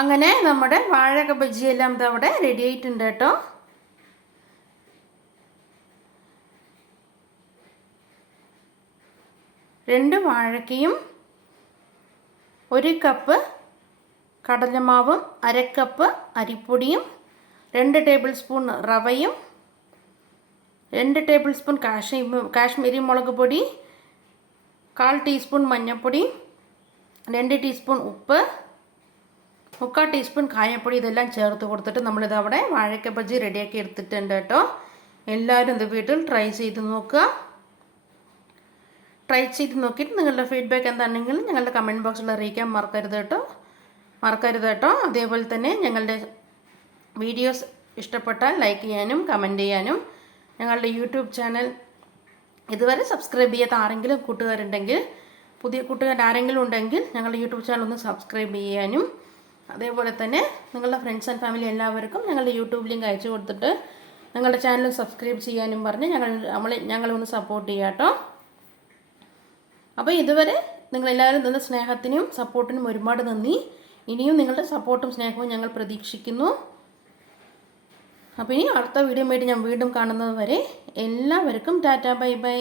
അങ്ങനെ നമ്മുടെ വാഴക്ക ബജിയെല്ലാം അവിടെ റെഡി ആയിട്ടുണ്ട് കേട്ടോ. രണ്ട് വാഴക്കയും 1 കപ്പ് കടലമാവും 1/2 കപ്പ് അരിപ്പൊടിയും 2 ടേബിൾ സ്പൂൺ റവയും 2 ടേബിൾ സ്പൂൺ കാശ്മീരി മുളക് പൊടി 1/4 ടീസ്പൂൺ മഞ്ഞൾപ്പൊടി 2 ടീസ്പൂൺ ഉപ്പ് 3/4 ടീസ്പൂൺ കായപ്പൊടി ഇതെല്ലാം ചേർത്ത് കൊടുത്തിട്ട് നമ്മളിത് അവിടെ വാഴക്ക ബജി റെഡിയാക്കി എടുത്തിട്ടുണ്ട് കേട്ടോ. എല്ലാവരും ഇത് വീട്ടിൽ ട്രൈ ചെയ്ത് നോക്കുക. ട്രൈ ചെയ്ത് നോക്കിയിട്ട് നിങ്ങളുടെ ഫീഡ്ബാക്ക് എന്താണെങ്കിലും ഞങ്ങളുടെ കമൻറ്റ് ബോക്സിൽ അറിയിക്കാൻ മറക്കരുത് കേട്ടോ. അതേപോലെ തന്നെ ഞങ്ങളുടെ വീഡിയോസ് ഇഷ്ടപ്പെട്ടാൽ ലൈക്ക് ചെയ്യാനും കമൻറ്റ് ചെയ്യാനും ഞങ്ങളുടെ യൂട്യൂബ് ചാനൽ ഇതുവരെ സബ്സ്ക്രൈബ് ചെയ്യാത്ത ആരെങ്കിലും കൂട്ടുകാരുണ്ടെങ്കിൽ പുതിയ കൂട്ടുകാർ ആരെങ്കിലും ഉണ്ടെങ്കിൽ ഞങ്ങളുടെ യൂട്യൂബ് ചാനൽ ഒന്ന് സബ്സ്ക്രൈബ് ചെയ്യാനും അതേപോലെ തന്നെ നിങ്ങളുടെ ഫ്രണ്ട്സ് ആൻഡ് ഫാമിലി എല്ലാവർക്കും ഞങ്ങളുടെ യൂട്യൂബ് ലിങ്ക് അയച്ചു കൊടുത്തിട്ട് ഞങ്ങളുടെ ചാനൽ സബ്സ്ക്രൈബ് ചെയ്യാനും പറഞ്ഞ് ഞങ്ങളെ ഒന്ന് സപ്പോർട്ട് ചെയ്യാം കേട്ടോ. അപ്പോൾ ഇതുവരെ നിങ്ങളെല്ലാവരും തന്ന സ്നേഹത്തിനും സപ്പോർട്ടിനും ഒരുപാട് നന്ദി. ഇനിയും നിങ്ങളുടെ സപ്പോർട്ടും സ്നേഹവും ഞങ്ങൾ പ്രതീക്ഷിക്കുന്നു. അപ്പോൾ ഇനി അടുത്ത വീഡിയോ ആയിട്ട് ഞാൻ വീണ്ടും കാണുന്നത് വരെ എല്ലാവർക്കും ടാറ്റ ബൈ ബൈ.